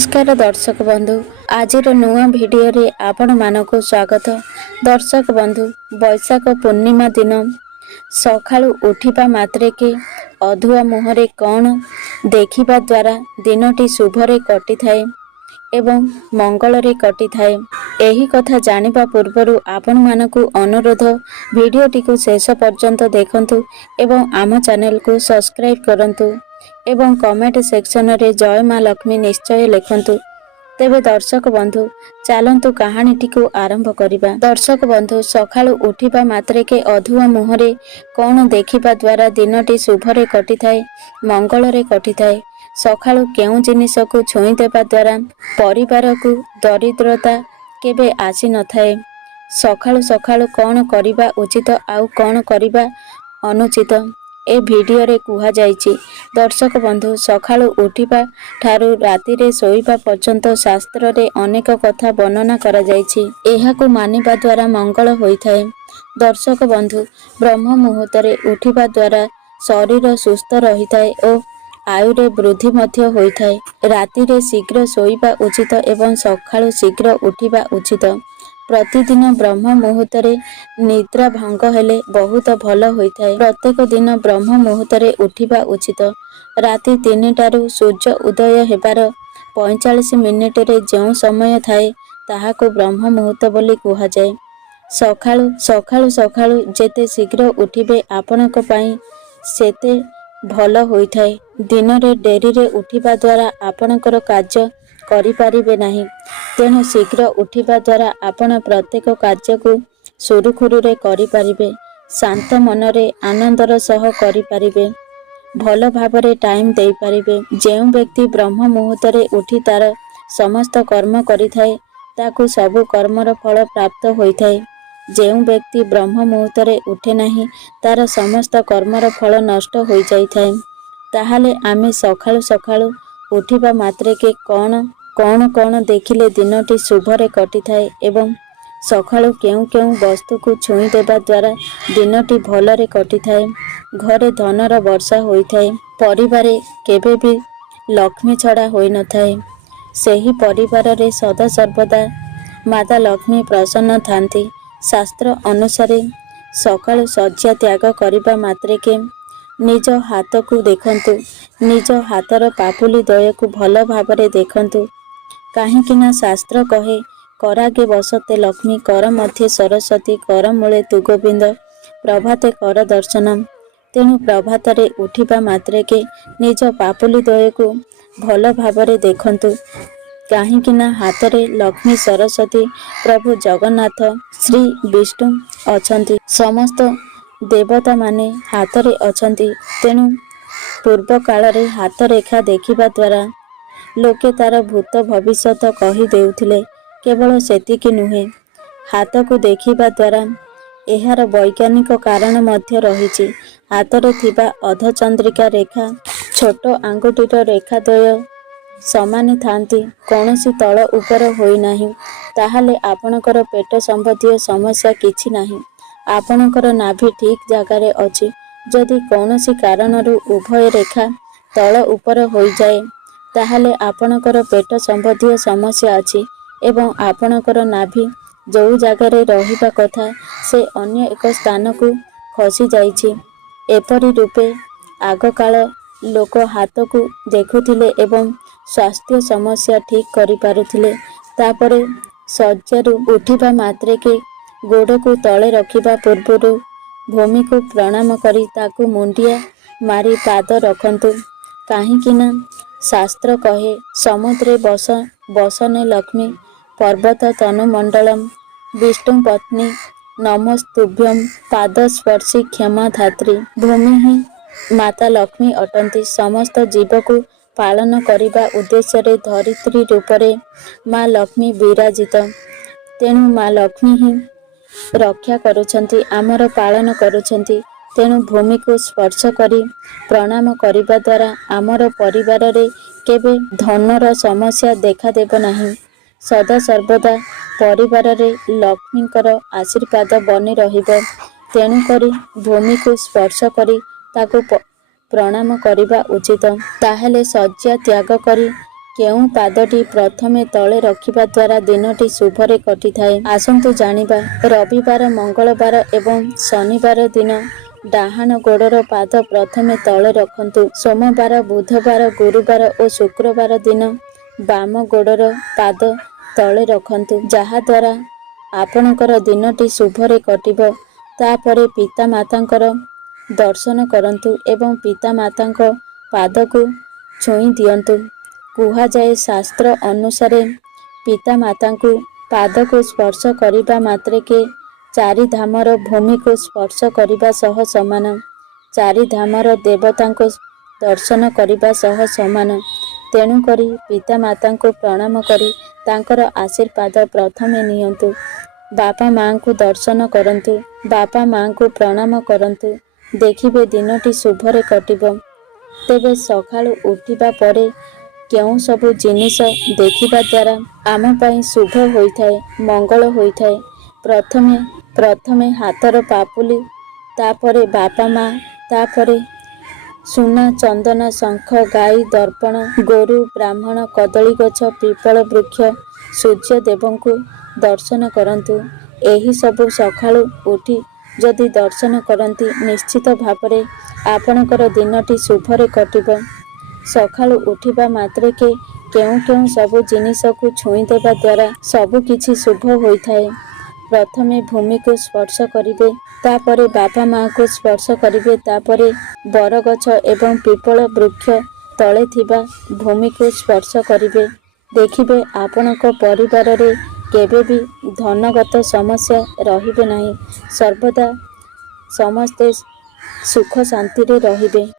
नमस्कार दर्शक बंधु, आज नुआ भिडियो आपण मानक स्वागत। दर्शक बंधु, बैशाख पूर्णिमा दिन सकाळु उठिबा मात्रे के अधुआ मुहरे कौन देखिबा द्वारा दिनटी शुभरे कटि थाए एवं मंगल रे कटि थाए। एही कथा जानिबा पूर्वरु आपण मानकु अनुरोध भिडियोटी को शेष पर्यंत देखंतु एवं आम चैनल को सब्सक्राइब करंतु एवं कमेंट सेक्शन रे जय मां लक्ष्मी निश्चय लिखंतु। तेबे दर्शक बंधु चलंतु कहानीटी को आरंभ करिबा। दर्शक बंधु, सकाळु उठिबा मात्रे के अधुआ मुहरे कौन देखिबा द्वारा दिनटी शुभरे कटि थाए मंगल रे कटि थाए। सकाळु केउ जिनिस को छुई देबा द्वारा परिवार को दरिद्रता केबे आसी न थाए। सकाळु सकाळु कौन करिबा उचित आउ कौन करिबा अनुचित ए भिडियो रे कुहा जाइछि। दर्शक बंधु, सकाळु उठिबा ठारू राति रे सोइबा पर्यंत शास्त्र रे अनेक कथा वर्णना करा जाइछि। एहाकु मानिबा द्वारा मंगल होइथाए। दर्शक बंधु, ब्रह्म मुहूर्त रे उठिबा द्वारा शरीर सुस्थ रहिथाए ओ आयु रे वृद्धि मध्य होइथाए। राति रे शीघ्र सोइबा उचित एवं सकाळु शीघ्र उठिबा उचित। प्रतिदिन ब्रह्म मुहूर्त रे निद्रा भंग हेले बहुत भल होइथाए। प्रत्येक दिन ब्रह्म मुहूर्त रे उठिबा उचित। राति 3टारू सूर्य उदय हेबार 45 मिनिट रे जो समय थाए ताहाको ब्रह्म मुहूर्त बोली कुहा जाए। सकाळु जेते शीघ्र उठिबे आपणक पई सेते भल होइथाए। दिन रे डेरी रे उठिबा द्वारा आपणकर कार्य करि परिबे नाही। तेणु शीघ्र उठिबा द्वारा आपण प्रत्येक कार्य को सुरुखुरु रे करि परिबे। शांत मन रे आनंदर सह करि परिबे। भल भाबरे टाइम देई परिबे। जेउ व्यक्ति ब्रह्म मुहूर्त रे उठी तार समस्त कर्म करिथाए ताकू सबु कर्मर फल प्राप्त होइथाए। जेउ व्यक्ति ब्रह्म मुहूर्त रे उठे नाही तार समस्त कर्मर फल नष्ट होई जाइथाए। ताहाले आमे सकाळु उठिबा मात्रे के कौन देखिले दिनटी शुभरे कटि थाए एवं सकाळु केउ वस्तु को छुई देबा द्वारा दिनटी भलरे कटि थाए। घरे धनर वर्षा होइथाए। परिवारे केबे भी लक्ष्मी छड़ा होई न थाए। सेही परिवार रे सदा सर्वदा माता लक्ष्मी प्रसन्न थांती। शास्त्र अनुसार सकाळु शଯ୍या त्याग करिबा मात्रे के निज हाथ को देखंतु। निज हाथर पापुली दय को भल भाबरे देखंतु। काहेकिना शास्त्र कहे करागे बसते लक्ष्मी कर मध्ये सरस्वती कर मूले तु गोविंद प्रभाते कर दर्शनम। तेणु प्रभात रे उठिबा मात्रे के निज पापुली दय को भल भाबरे देखंतु। काहेकिना हाथ रे लक्ष्मी सरस्वती प्रभु जगन्नाथ श्री विष्णु अछंती। समस्त देवता माने हाथ रे अछंती। तेणु पूर्व काल रे हाथ रेखा देखिबा द्वारा लोके तार भूत भविष्यत कही देउथिले। केवल सेतिकी नुहे, हाथ को देखिबा द्वारा एहार वैज्ञानिक कारण मध्य रहिछि। हाथ रे थिबा अर्धचंद्रिका रेखा छोट आंगुठीर रेखा द्वय समान थांती, कौनसी तल उपर होई नाही। ताहाले आपणकर पेट संबंधी समस्या किछि नाही। आपणकर नाभि ठीक जगार अछि। जदि कौनसी कारणरू उभय रेखा तल उपर होई जाए ताहाले आपणकर पेट संबंधी समस्या अछि एवं आपणकर नाभि जो जगार रहिबा कथा से अन्य एक स्थान को खसी जाइछि। एपरि रूपे आग काल लोक हाथ को देखुथिले एवं स्वास्थ्य समस्या ठीक करि पारुथिले। तापरे शय्यारू उठिबा मात्रे के गोड़ को तले रखिबा पूर्वरु भूमि को प्रणाम करी ताकू मुंडिया मारी पाद रखंतु। काहेकिना शास्त्र कहे समुद्रे बसने लक्ष्मी पर्वत तनुमंडलम विष्णु पत्नी नमस्तुभ्यम पाद स्पर्शी क्षमा धात्री। भूमि ही माता लक्ष्मी अटंती। समस्त जीव को पालन करिबा उद्देश्य रे धरित्री रूपरे माँ लक्ष्मी विराजित। तेणु माँ लक्ष्मी ही रक्षा करुछंती, आमर पालन करुछंती। तेणु भूमि को स्पर्श करी प्रणाम करिबा द्वारा आमर परिवार रे केबे धनर समस्या देखा देब नाही। सदा सर्वदा परिवार रे लक्ष्मीकर आशीर्वाद बनी रहिब। तेणु करी भूमि को स्पर्श करी ताकू प्रणाम करिबा उचित। ताहेले शय्या त्याग करी କେଉଁ ପାଦଟି ପ୍ରଥମେ ତଳେ ରଖିବା ଦ୍ୱାରା ଦିନଟି ଶୁଭରେ କଟିଥାଏ? ଆସନ୍ତୁ ଜାଣିବା। ରବିବାର, ମଙ୍ଗଳବାର ଏବଂ ଶନିବାର ଦିନ ଡାହାଣ ଗୋଡ଼ର ପାଦ ପ୍ରଥମେ ତଳେ ରଖନ୍ତୁ। ସୋମବାର, ବୁଧବାର, ଗୁରୁବାର ଓ ଶୁକ୍ରବାର ଦିନ ବାମ ଗୋଡ଼ର ପାଦ ତଳେ ରଖନ୍ତୁ, ଯାହାଦ୍ୱାରା ଆପଣଙ୍କର ଦିନଟି ଶୁଭରେ କଟିବ। ତାପରେ ପିତାମାତାଙ୍କର ଦର୍ଶନ କରନ୍ତୁ ଏବଂ ପିତାମାତାଙ୍କ ପାଦକୁ ଛୁଇଁ ଦିଅନ୍ତୁ। କୁହାଯାଏ, ଶାସ୍ତ୍ର ଅନୁସାରେ ପିତାମାତାଙ୍କୁ ପାଦକୁ ସ୍ପର୍ଶ କରିବା ମାତ୍ରକେ ଚାରିଧାମର ଭୂମିକୁ ସ୍ପର୍ଶ କରିବା ସହ ସମାନ। ଚାରିଧାମର ଦେବତାଙ୍କୁ ଦର୍ଶନ କରିବା ସହ ସମାନ। ତେଣୁକରି ପିତାମାତାଙ୍କୁ ପ୍ରଣାମ କରି ତାଙ୍କର ଆଶୀର୍ବାଦ ପ୍ରଥମେ ନିଅନ୍ତୁ। ବାପା ମାଆଙ୍କୁ ଦର୍ଶନ କରନ୍ତୁ। ବାପା ମାଆଙ୍କୁ ପ୍ରଣାମ କରନ୍ତୁ। ଦେଖିବେ ଦିନଟି ଶୁଭରେ କଟିବ। ତେବେ ସକାଳୁ ଉଠିବା ପରେ କେଉଁ ସବୁ ଜିନିଷ ଦେଖିବା ଦ୍ୱାରା ଆମ ପାଇଁ ଶୁଭ ହୋଇଥାଏ, ମଙ୍ଗଳ ହୋଇଥାଏ? ପ୍ରଥମେ ହାତର ପାପୁଲି, ତାପରେ ବାପା ମା, ତାପରେ ସୁନା, ଚନ୍ଦନ, ଶଙ୍ଖ, ଗାଈ, ଦର୍ପଣ, ଗୋରୁ, ବ୍ରାହ୍ମଣ, କଦଳୀ ଗଛ, ପିପଳ ବୃକ୍ଷ, ସୂର୍ଯ୍ୟଦେବଙ୍କୁ ଦର୍ଶନ କରନ୍ତୁ। ଏହି ସବୁ ସକାଳୁ ଉଠି ଯଦି ଦର୍ଶନ କରନ୍ତି, ନିଶ୍ଚିତ ଭାବରେ ଆପଣଙ୍କର ଦିନଟି ଶୁଭରେ କଟିବ। ସକାଳୁ ଉଠିବା ମାତ୍ରକେ କେଉଁ କେଉଁ ସବୁ ଜିନିଷକୁ ଛୁଇଁ ଦେବା ଦ୍ୱାରା ସବୁ କିଛି ଶୁଭ ହୋଇଥାଏ? ପ୍ରଥମେ ଭୂମିକୁ ସ୍ପର୍ଶ କରିବେ, ତାପରେ ବାପା ମାଆଙ୍କୁ ସ୍ପର୍ଶ କରିବେ, ତାପରେ ବରଗଛ ଏବଂ ପିପଳ ବୃକ୍ଷ ତଳେ ଥିବା ଭୂମିକୁ ସ୍ପର୍ଶ କରିବେ। ଦେଖିବେ ଆପଣଙ୍କ ପରିବାରରେ କେବେ ବି ଧନଗତ ସମସ୍ୟା ରହିବେ ନାହିଁ। ସର୍ବଦା ସମସ୍ତେ ସୁଖ ଶାନ୍ତିରେ ରହିବେ।